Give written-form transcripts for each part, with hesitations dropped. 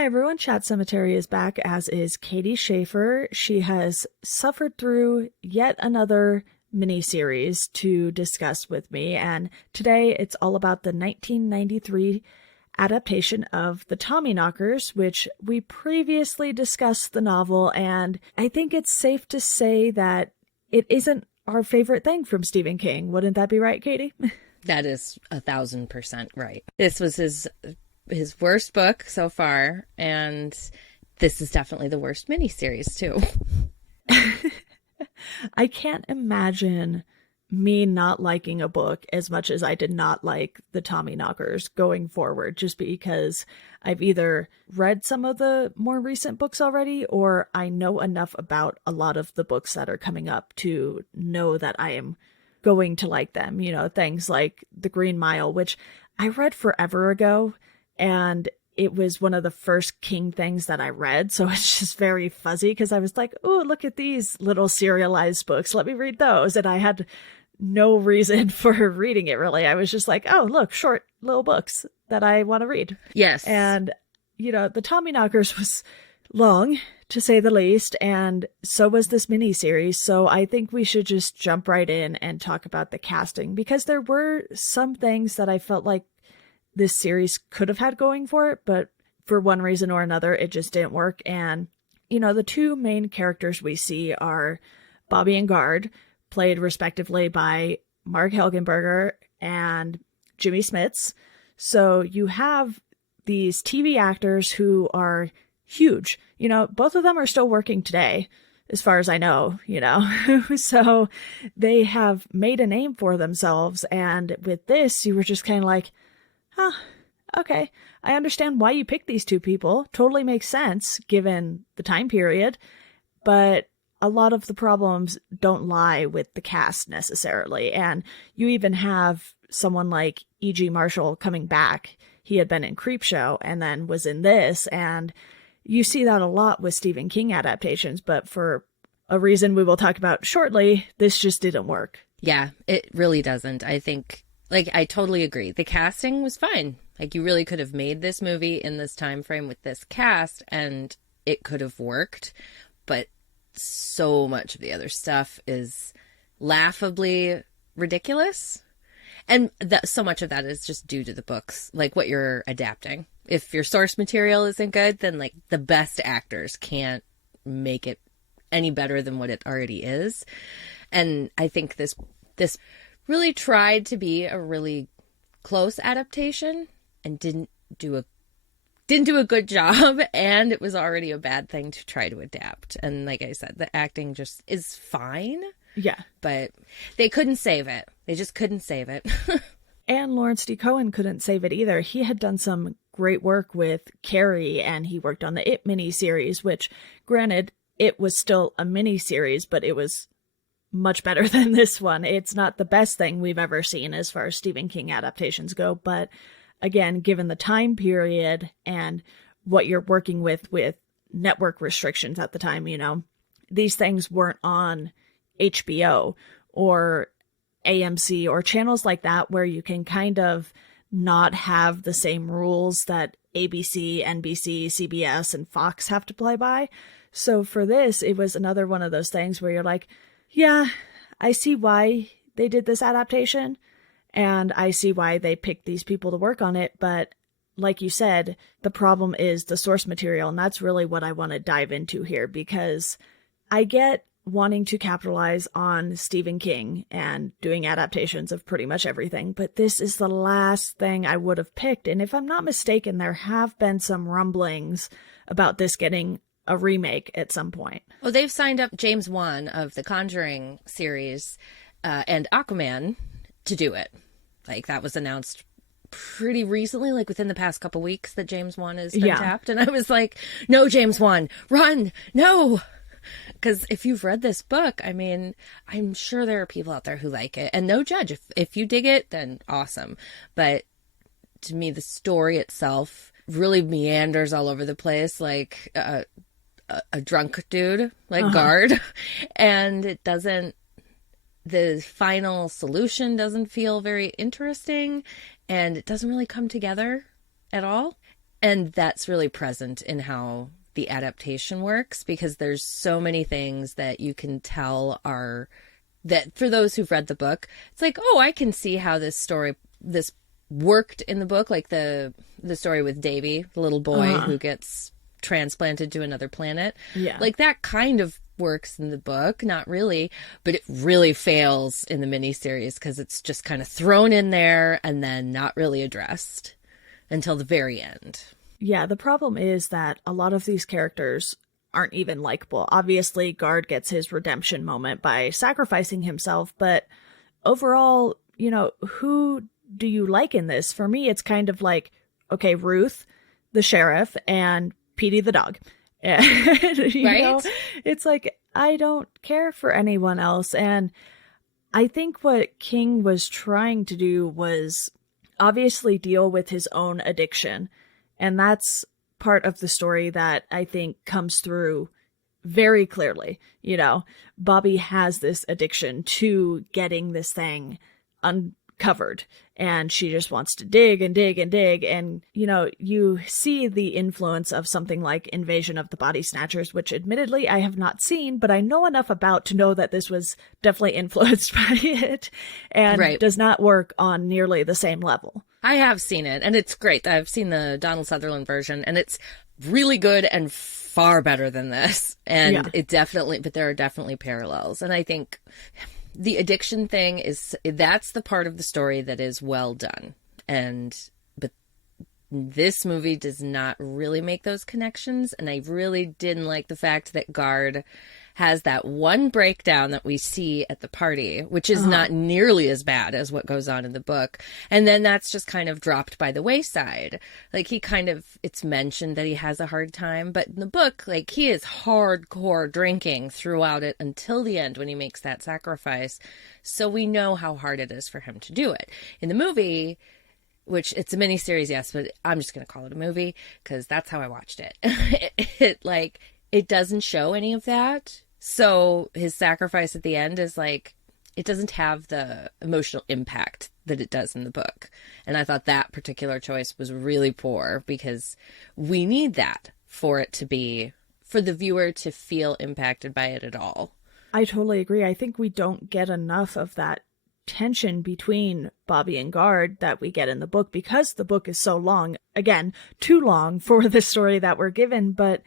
Hi everyone, Chat Sematary is back, as is Katie Schaefer. She has suffered through yet another mini-series to discuss with me, and today it's all about the 1993 adaptation of the Tommyknockers, which we previously discussed the novel, and I think it's safe to say that it isn't our favorite thing from Stephen King. Wouldn't that be right, Katie? That is 1,000% right. This was his worst book so far, and this is definitely the worst miniseries too. I can't imagine me not liking a book as much as I did not like the Tommyknockers going forward, just because I've either read some of the more recent books already, or I know enough about a lot of the books that are coming up to know that I am going to like them. You know, things like The Green Mile, which I read forever ago, and it was one of the first King things that I read, so it's just very fuzzy because I was like, oh, look at these little serialized books. Let me read those. And I had no reason for reading it, really. I was just like, oh, look, short little books that I want to read. Yes. And, you know, the Tommyknockers was long, to say the least, and so was this miniseries. So I think we should just jump right in and talk about the casting, because there were some things that I felt like this series could have had going for it, but for one reason or another, it just didn't work. And, you know, the two main characters we see are Bobby and Guard, played respectively by Mark Helgenberger and Jimmy Smits. So you have these TV actors who are huge. You know, both of them are still working today, as far as I know, you know. So they have made a name for themselves. And with this, you were just kind of like, huh, okay, I understand why you picked these two people. Totally makes sense given the time period. But a lot of the problems don't lie with the cast necessarily. And you even have someone like E.G. Marshall coming back. He had been in Creepshow and then was in this. And you see that a lot with Stephen King adaptations. But for a reason we will talk about shortly, this just didn't work. Yeah, it really doesn't. I think, I totally agree. The casting was fine. Like, you really could have made this movie in this time frame with this cast, and it could have worked. But so much of the other stuff is laughably ridiculous. And so much of that is just due to the books, like what you're adapting. If your source material isn't good, then like the best actors can't make it any better than what it already is. And I think this really tried to be a really close adaptation and didn't do a good job, and it was already a bad thing to try to adapt. And like I said, the acting just is fine. Yeah. But they couldn't save it. They just couldn't save it. And Lawrence D. Cohen couldn't save it either. He had done some great work with Carrie, and he worked on the It miniseries, which, granted, it was still a miniseries, but it was much better than this one. It's not the best thing we've ever seen as far as Stephen King adaptations go, but again, given the time period and what you're working with network restrictions at the time, you know, these things weren't on HBO or AMC or channels like that where you can kind of not have the same rules that ABC, NBC, CBS, and Fox have to play by. So for this, it was another one of those things where you're like, yeah, I see why they did this adaptation, and I see why they picked these people to work on it. But like you said, the problem is the source material, and that's really what I want to dive into here, because I get wanting to capitalize on Stephen King and doing adaptations of pretty much everything, but this is the last thing I would have picked. And if I'm not mistaken, there have been some rumblings about this getting a remake at some point. Well, they've signed up James Wan of the Conjuring series and Aquaman to do it. Like, that was announced pretty recently, like within the past couple weeks, that James Wan has been tapped. And I was like, no, James Wan, run, no. Because if you've read this book, I mean, I'm sure there are people out there who like it. And no judge. If you dig it, then awesome. But to me, the story itself really meanders all over the place, like a drunk dude, like Guard. And it doesn't, the final solution doesn't feel very interesting. And it doesn't really come together at all. And that's really present in how the adaptation works, because there's so many things that you can tell are that for those who've read the book, it's like, oh, I can see how this worked in the book, like the story with Davy, the little boy who gets transplanted to another planet. Yeah. Like that kind of works in the book, not really, but it really fails in the miniseries because it's just kind of thrown in there and then not really addressed until the very end. Yeah, the problem is that a lot of these characters aren't even likable. Obviously, Guard gets his redemption moment by sacrificing himself, but overall, who do you like in this? For me, it's kind of like, okay, Ruth, the sheriff, and Petey the dog. And, Right? It's like, I don't care for anyone else. And I think what King was trying to do was obviously deal with his own addiction. And that's part of the story that I think comes through very clearly. Bobby has this addiction to getting this thing uncovered, and she just wants to dig and dig and dig. And, you see the influence of something like Invasion of the Body Snatchers, which admittedly I have not seen, but I know enough about to know that this was definitely influenced by it and does not work on nearly the same level. I have seen it, and it's great. I've seen the Donald Sutherland version, and it's really good and far better than this. And but there are definitely parallels. And I think the addiction thing that's the part of the story that is well done. But this movie does not really make those connections. And I really didn't like the fact that Guard has that one breakdown that we see at the party, which is not nearly as bad as what goes on in the book. And then that's just kind of dropped by the wayside. Like it's mentioned that he has a hard time, but in the book, like he is hardcore drinking throughout it until the end when he makes that sacrifice. So we know how hard it is for him to do it. In the movie, which it's a miniseries, yes, but I'm just going to call it a movie because that's how I watched it. It doesn't show any of that. So his sacrifice at the end is like, it doesn't have the emotional impact that it does in the book. And I thought that particular choice was really poor because we need that for the viewer to feel impacted by it at all. I totally agree. I think we don't get enough of that tension between Bobby and Guard that we get in the book because the book is so long. Again, too long for the story that we're given, but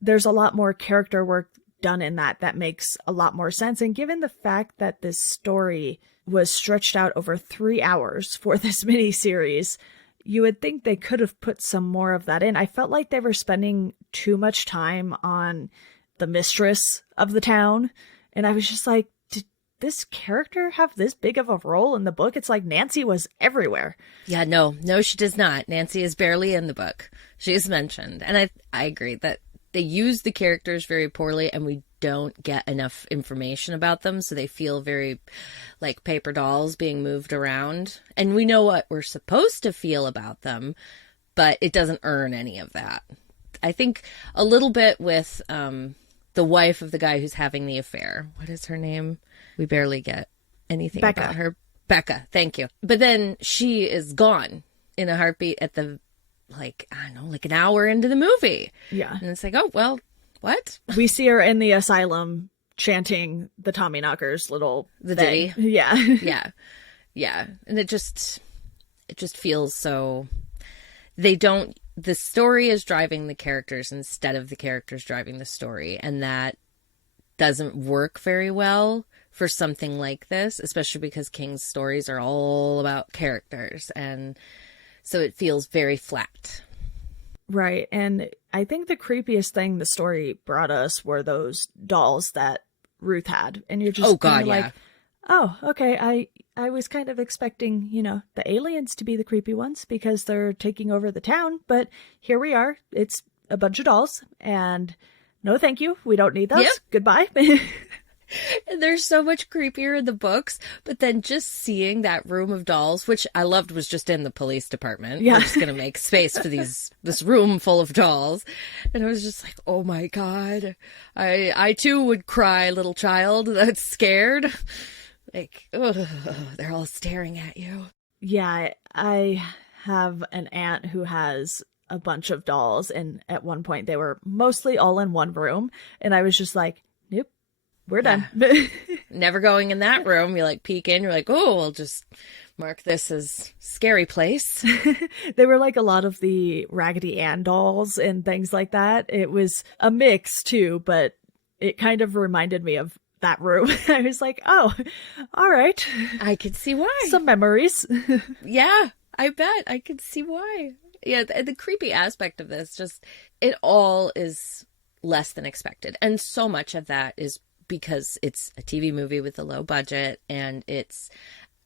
there's a lot more character work done in that makes a lot more sense. And given the fact that this story was stretched out over 3 hours for this miniseries, you would think they could have put some more of that in. I felt like they were spending too much time on the mistress of the town. And I was just like, did this character have this big of a role in the book? It's like Nancy was everywhere. Yeah, no, she does not. Nancy is barely in the book. She is mentioned. And I agree that they use the characters very poorly and we don't get enough information about them. So they feel very like paper dolls being moved around. And we know what we're supposed to feel about them, but it doesn't earn any of that. I think a little bit with the wife of the guy who's having the affair. What is her name? We barely get anything about her. Becca, thank you. But then she is gone in a heartbeat at the like an hour into the movie. Yeah. And it's like, oh, well, what? We see her in the asylum chanting the Tommyknockers little ditty. Yeah. Yeah. And it just feels so the story is driving the characters instead of the characters driving the story. And that doesn't work very well for something like this, especially because King's stories are all about characters. And so it feels very flat. Right. And I think the creepiest thing the story brought us were those dolls that Ruth had. And you're just like, oh, okay. I was kind of expecting, the aliens to be the creepy ones because they're taking over the town. But here we are. It's a bunch of dolls. And no, thank you. We don't need those. Yep. Goodbye. They're so much creepier in the books, but then just seeing that room of dolls, which I loved, was just in the police department. Yeah. We're just going to make space for this room full of dolls. And I was just like, oh my God, I too would cry, little child that's scared. Like, oh, they're all staring at you. Yeah, I have an aunt who has a bunch of dolls, and at one point they were mostly all in one room, and I was just like, nope, we're done. Never going in that room. You like peek in, you're like, oh, we'll just mark this as scary place. They were like a lot of the Raggedy Ann dolls and things like that. It was a mix too, but it kind of reminded me of that room. I was like, oh, all right. I could see why. Some memories. Yeah, I bet. I could see why. Yeah, the creepy aspect of this, just, it all is less than expected. And so much of that is because it's a TV movie with a low budget and it's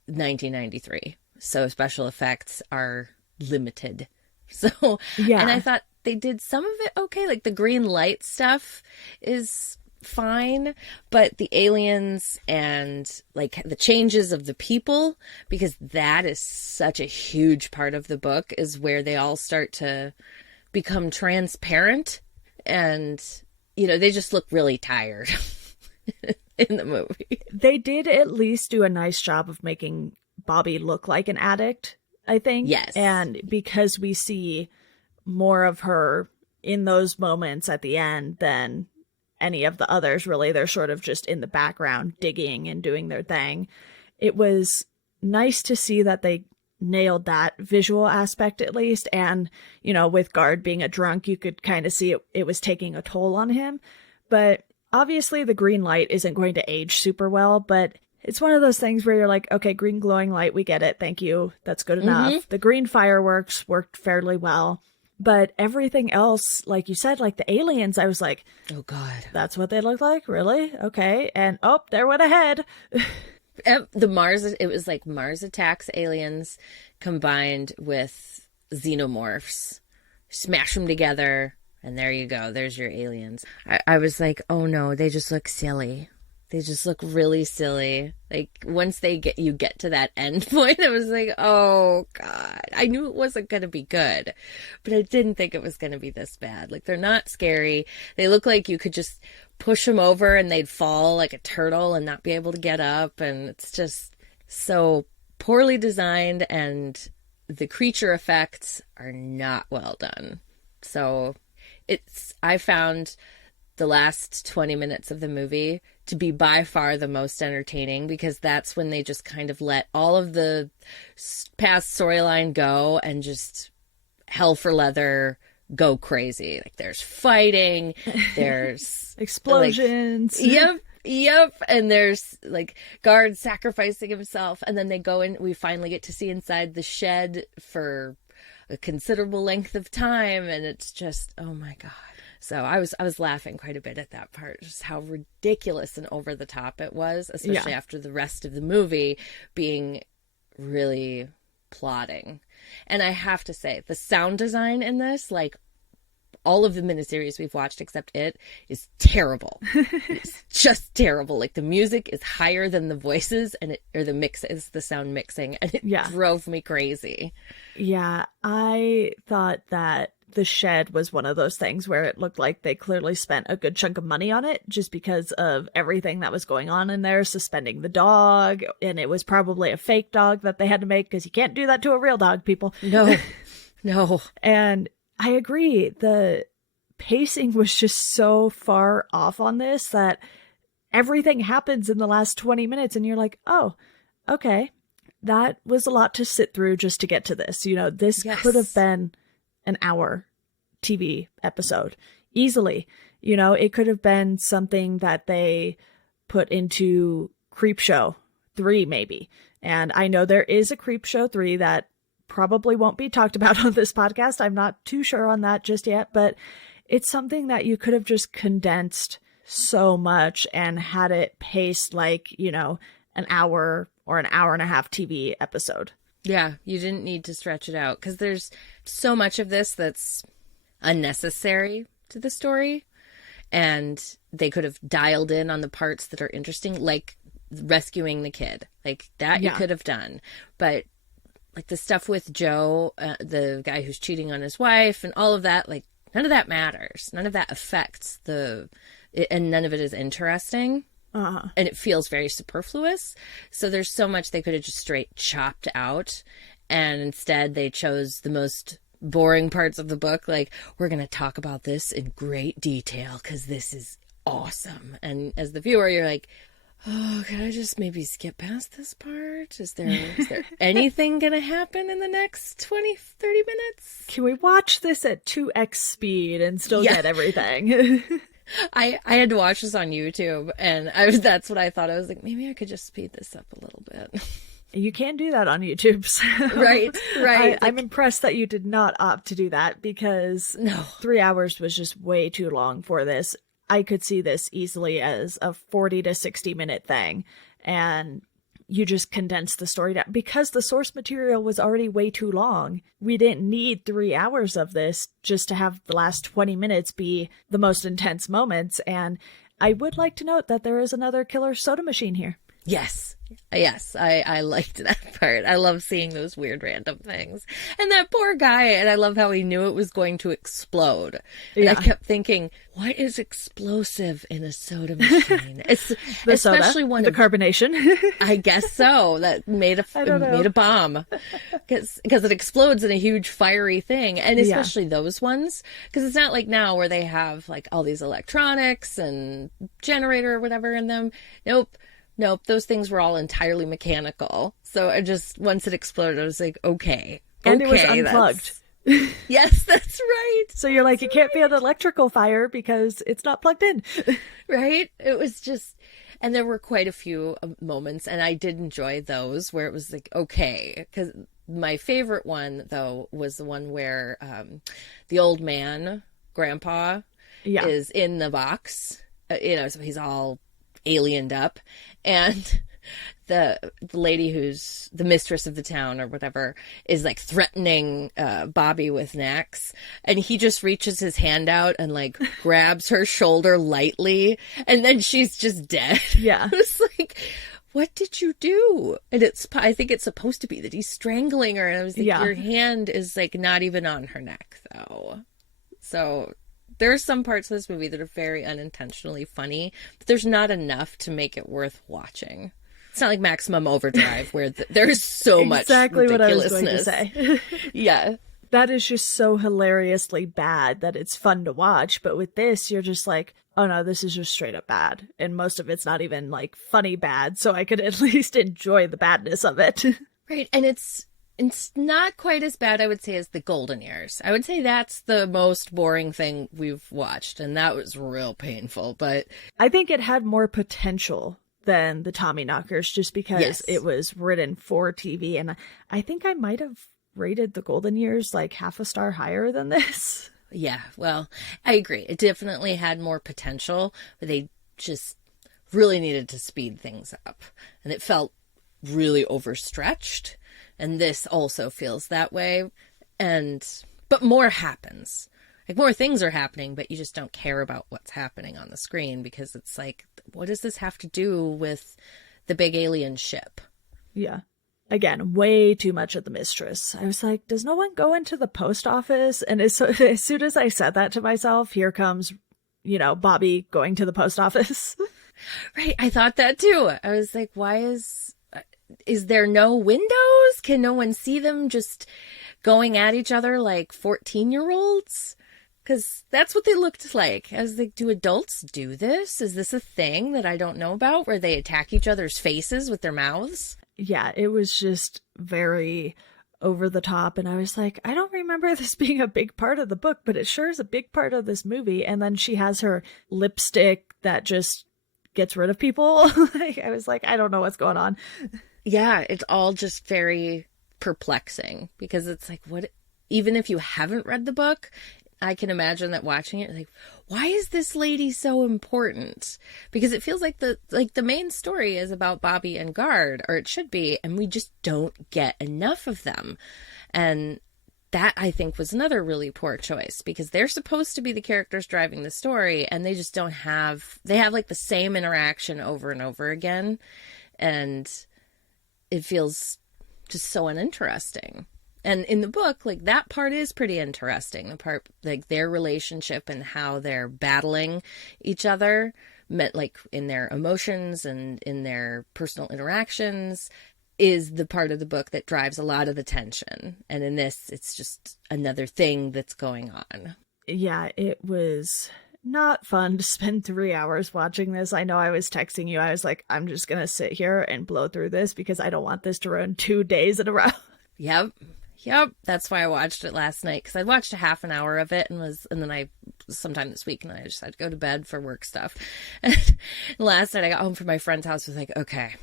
1993. So special effects are limited. So, yeah. And I thought they did some of it okay. Like the green light stuff is fine, but the aliens and like the changes of the people, because that is such a huge part of the book, is where they all start to become transparent and, you know, they just look really tired in the movie. They did at least do a nice job of making Bobby look like an addict, I think. Yes. And because we see more of her in those moments at the end than any of the others, really, they're sort of just in the background digging and doing their thing. It was nice to see that they nailed that visual aspect at least. And, you know, with Guard being a drunk, you could kind of see it was taking a toll on him. But obviously the green light isn't going to age super well, but it's one of those things where you're like, okay, green glowing light, we get it. Thank you. That's good enough. Mm-hmm. The green fireworks worked fairly well. But everything else, like you said, like the aliens, I was like, oh, God, that's what they look like? Really? Okay. And oh, there went a head. The Mars, it was like Mars Attacks aliens combined with xenomorphs. Smash them together, and there you go. There's your aliens. I was like, oh, no, they just look silly. They just look really silly. Like, once you get to that end point, I was like, oh, God. I knew it wasn't going to be good, but I didn't think it was going to be this bad. Like, they're not scary. They look like you could just push them over and they'd fall like a turtle and not be able to get up. And it's just so poorly designed, and the creature effects are not well done. So I found the last 20 minutes of the movie to be by far the most entertaining, because that's when they just kind of let all of the past storyline go and just hell for leather go crazy. Like, there's fighting, there's explosions. Like, yep. And there's like Guard sacrificing himself, and then they go in. We finally get to see inside the shed for a considerable length of time, and it's just, oh my God. So I was laughing quite a bit at that part, just how ridiculous and over the top it was, especially after the rest of the movie being really plotting. And I have to say, the sound design in this, like all of the miniseries we've watched except it, is terrible. It's just terrible. Like, the music is higher than the voices, or the sound mixing, and it drove me crazy. Yeah, I thought that the shed was one of those things where it looked like they clearly spent a good chunk of money on it just because of everything that was going on in there, suspending the dog, and it was probably a fake dog that they had to make, because you can't do that to a real dog, people. No. And I agree. The pacing was just so far off on this that everything happens in the last 20 minutes and you're like, oh, okay. That was a lot to sit through just to get to this. You know, this could have been an hour TV episode easily. You know, it could have been something that they put into Creepshow 3 maybe. And I know there is a Creepshow 3 that probably won't be talked about on this podcast. I'm not too sure on that just yet, but it's something that you could have just condensed so much and had it paced like, you know, an hour or an hour and a half TV episode. Yeah, you didn't need to stretch it out, because there's so much of this that's unnecessary to the story, and they could have dialed in on the parts that are interesting, like rescuing the kid. Like, that you could have done. But like the stuff with Joe, the guy who's cheating on his wife, and all of that, like, none of that matters. None of that affects and none of it is interesting. Uh-huh. And it feels very superfluous. So there's so much they could have just straight chopped out. And instead they chose the most boring parts of the book. Like, we're going to talk about this in great detail because this is awesome. And as the viewer, you're like, oh, can I just maybe skip past this part? Is there anything going to happen in the next 20, 30 minutes? Can we watch this at 2x speed and still get everything? I had to watch this on YouTube, and that's what I thought. I was like, maybe I could just speed this up a little bit. You can do that on YouTube. So right. I'm impressed that you did not opt to do that, because 3 hours was just way too long for this. I could see this easily as a 40 to 60 minute thing, and you just condensed the story down because the source material was already way too long. We didn't need 3 hours of this just to have the last 20 minutes be the most intense moments. And I would like to note that there is another killer soda machine here. Yes, I liked that part. I love seeing those weird random things. And that poor guy, and I love how he knew it was going to explode. And I kept thinking, what is explosive in a soda machine? It's the especially soda, the carbonation. I guess so. That made a bomb because it explodes in a huge fiery thing, and especially those ones, because it's not like now where they have like all these electronics and generator or whatever in them. Nope, those things were all entirely mechanical. So once it exploded, I was like, okay. And it was unplugged. Yes, that's right. So you're like, it can't be an electrical fire because it's not plugged in. Right? It was just, and there were quite a few moments, and I did enjoy those where it was like, okay. Because my favorite one, though, was the one where the old man, Grandpa, is in the box. So he's all aliened up, and the lady who's the mistress of the town or whatever is like threatening Bobby with an axe, and he just reaches his hand out and like grabs her shoulder lightly, and then she's just dead. Yeah. It's like, what did you do? And I think it's supposed to be that he's strangling her, and I was like, your hand is like not even on her neck though. So there are some parts of this movie that are very unintentionally funny, but there's not enough to make it worth watching. It's not like Maximum Overdrive where there's so much ridiculousness. What I was going to say. Yeah. That is just so hilariously bad that it's fun to watch. But with this, you're just like, oh no, this is just straight up bad. And most of it's not even like funny bad. So I could at least enjoy the badness of it. Right. And it's not quite as bad, I would say, as the Golden Years. I would say that's the most boring thing we've watched, and that was real painful. But I think it had more potential than the Tommyknockers just because it was written for TV. And I think I might have rated the Golden Years like half a star higher than this. Yeah, well, I agree. It definitely had more potential, but they just really needed to speed things up. And it felt really overstretched. And this also feels that way. But more happens. Like, more things are happening, but you just don't care about what's happening on the screen because it's like, what does this have to do with the big alien ship? Yeah. Again, way too much of the mistress. I was like, does no one go into the post office? And as soon as I said that to myself, here comes, Bobby going to the post office. Right. I thought that too. I was like, why is there no windows? Can no one see them just going at each other like 14-year-olds? Because that's what they looked like. I was like, do adults do this? Is this a thing that I don't know about where they attack each other's faces with their mouths? Yeah, it was just very over the top. And I was like, I don't remember this being a big part of the book, but it sure is a big part of this movie. And then she has her lipstick that just gets rid of people. I was like, I don't know what's going on. Yeah, it's all just very perplexing because it's like, what? Even if you haven't read the book, I can imagine that watching it, like, why is this lady so important? Because it feels like the main story is about Bobby and Guard, or it should be, and we just don't get enough of them. And that, I think, was another really poor choice because they're supposed to be the characters driving the story, and they just don't have. They have like the same interaction over and over again, and it feels just so uninteresting. And in the book, like, that part is pretty interesting. The part, like, their relationship and how they're battling each other, like, in their emotions and in their personal interactions, is the part of the book that drives a lot of the tension. And in this, it's just another thing that's going on. Yeah, it was not fun to spend 3 hours watching this. I know I was texting you. I was like, I'm just going to sit here and blow through this because I don't want this to run 2 days in a row. Yep. That's why I watched it last night, because I watched a half an hour of it and then I sometime this week and I just had to go to bed for work stuff. And last night I got home from my friend's house. I was like, okay,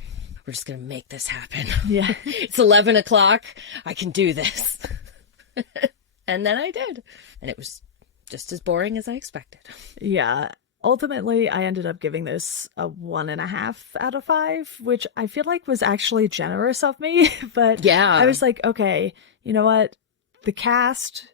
we're just going to make this happen. Yeah. It's 11 o'clock. I can do this. And then I did. And it was just as boring as I expected. Yeah. Ultimately, I ended up giving this a 1.5 out of 5, which I feel like was actually generous of me. But yeah, I was like, okay, you know what? The cast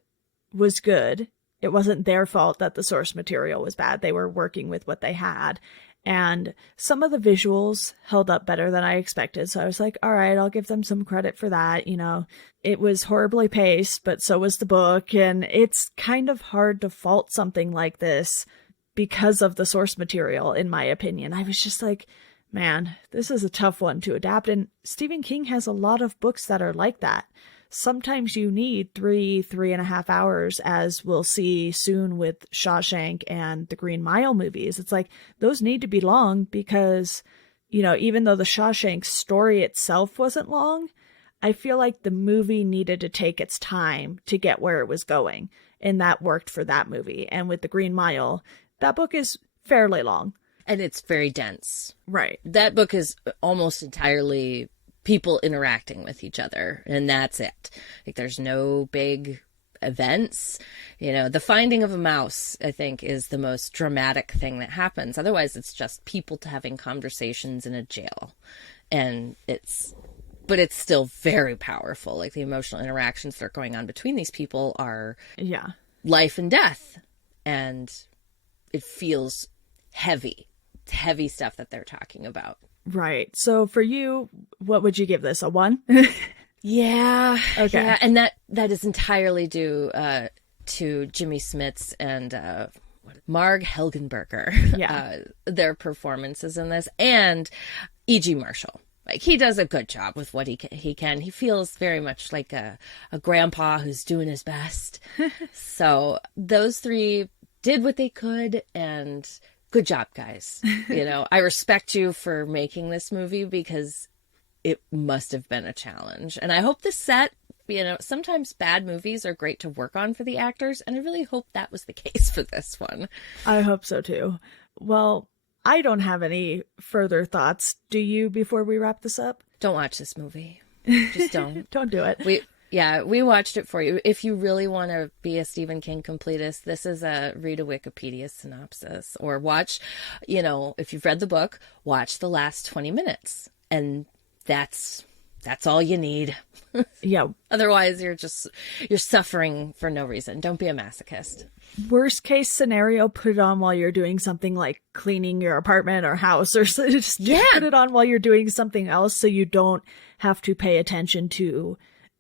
was good. It wasn't their fault that the source material was bad. They were working with what they had. And some of the visuals held up better than I expected. So I was like, all right, I'll give them some credit for that. You know, it was horribly paced, but so was the book. And it's kind of hard to fault something like this because of the source material, in my opinion. I was just like, man, this is a tough one to adapt. And Stephen King has a lot of books that are like that. Sometimes you need 3.5 hours, as we'll see soon with Shawshank and the Green Mile movies. It's like, those need to be long because, you know, even though the Shawshank story itself wasn't long, I feel like the movie needed to take its time to get where it was going. And that worked for that movie. And with the Green Mile, that book is fairly long. And it's very dense. Right. That book is almost entirely people interacting with each other, and that's it. Like, there's no big events. You know, the finding of a mouse, I think, is the most dramatic thing that happens. Otherwise, it's just people having conversations in a jail. And but it's still very powerful. Like, the emotional interactions that are going on between these people are life and death. And it feels heavy. It's heavy stuff that they're talking about. Right. So for you, what would you give this? A 1? Yeah. Okay. Yeah. And that is entirely due to Jimmy Smits and Marg Helgenberger. Yeah. Their performances in this, and E.G. Marshall. Like, he does a good job with what he can. He feels very much like a grandpa who's doing his best. So those three did what they could, and good job, guys. You know, I respect you for making this movie because it must have been a challenge. And I hope the set, you know, sometimes bad movies are great to work on for the actors, and I really hope that was the case for this one. I hope so too. Well, I don't have any further thoughts. Do you, before we wrap this up? Don't watch this movie. Just don't. Don't do it. We watched it for you. If you really want to be a Stephen King completist, this is read a Wikipedia synopsis, or watch, you know, if you've read the book, watch the last 20 minutes. And that's all you need. Yeah. Otherwise, you're suffering for no reason. Don't be a masochist. Worst case scenario, put it on while you're doing something like cleaning your apartment or house, or just put it on while you're doing something else so you don't have to pay attention to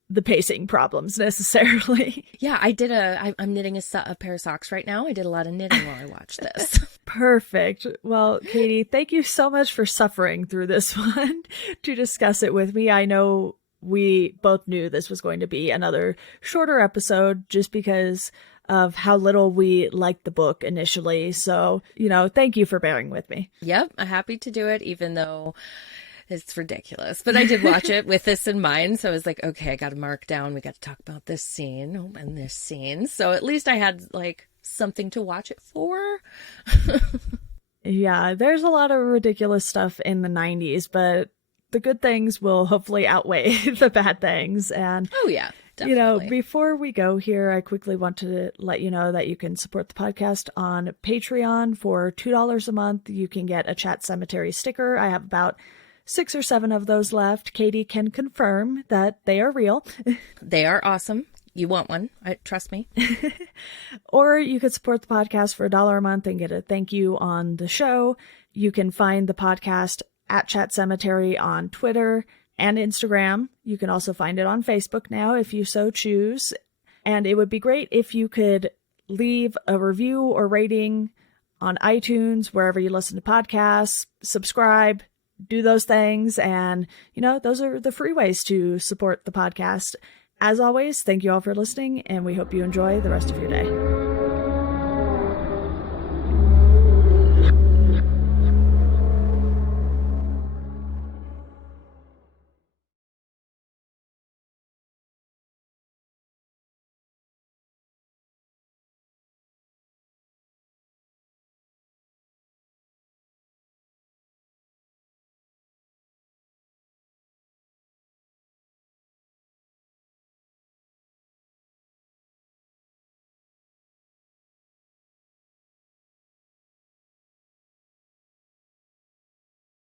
the pacing problems necessarily. Yeah, I'm knitting a pair of socks right now. I did a lot of knitting while I watched this. Perfect. Well, Katie, thank you so much for suffering through this one to discuss it with me. I know we both knew this was going to be another shorter episode just because of how little we liked the book initially. So, you know, thank you for bearing with me. Yep, I'm happy to do it, even though it's ridiculous. But I did watch it with this in mind. So I was like, okay, I got to mark down. We got to talk about this scene and this scene. So at least I had like something to watch it for. Yeah, there's a lot of ridiculous stuff in the 90s, but the good things will hopefully outweigh the bad things. And oh, yeah. Definitely. You know, before we go here, I quickly want to let you know that you can support the podcast on Patreon for $2 a month. You can get a Chat Sematary sticker. I have about 6 or 7 of those left. Katie can confirm that they are real. They are awesome. You want one. Trust me. Or you could support the podcast for $1 a month and get a thank you on the show. You can find the podcast at Chat Sematary on Twitter and Instagram. You can also find it on Facebook now if you so choose. And it would be great if you could leave a review or rating on iTunes, wherever you listen to podcasts, subscribe. do those things. And, those are the free ways to support the podcast. As always, thank you all for listening, and we hope you enjoy the rest of your day.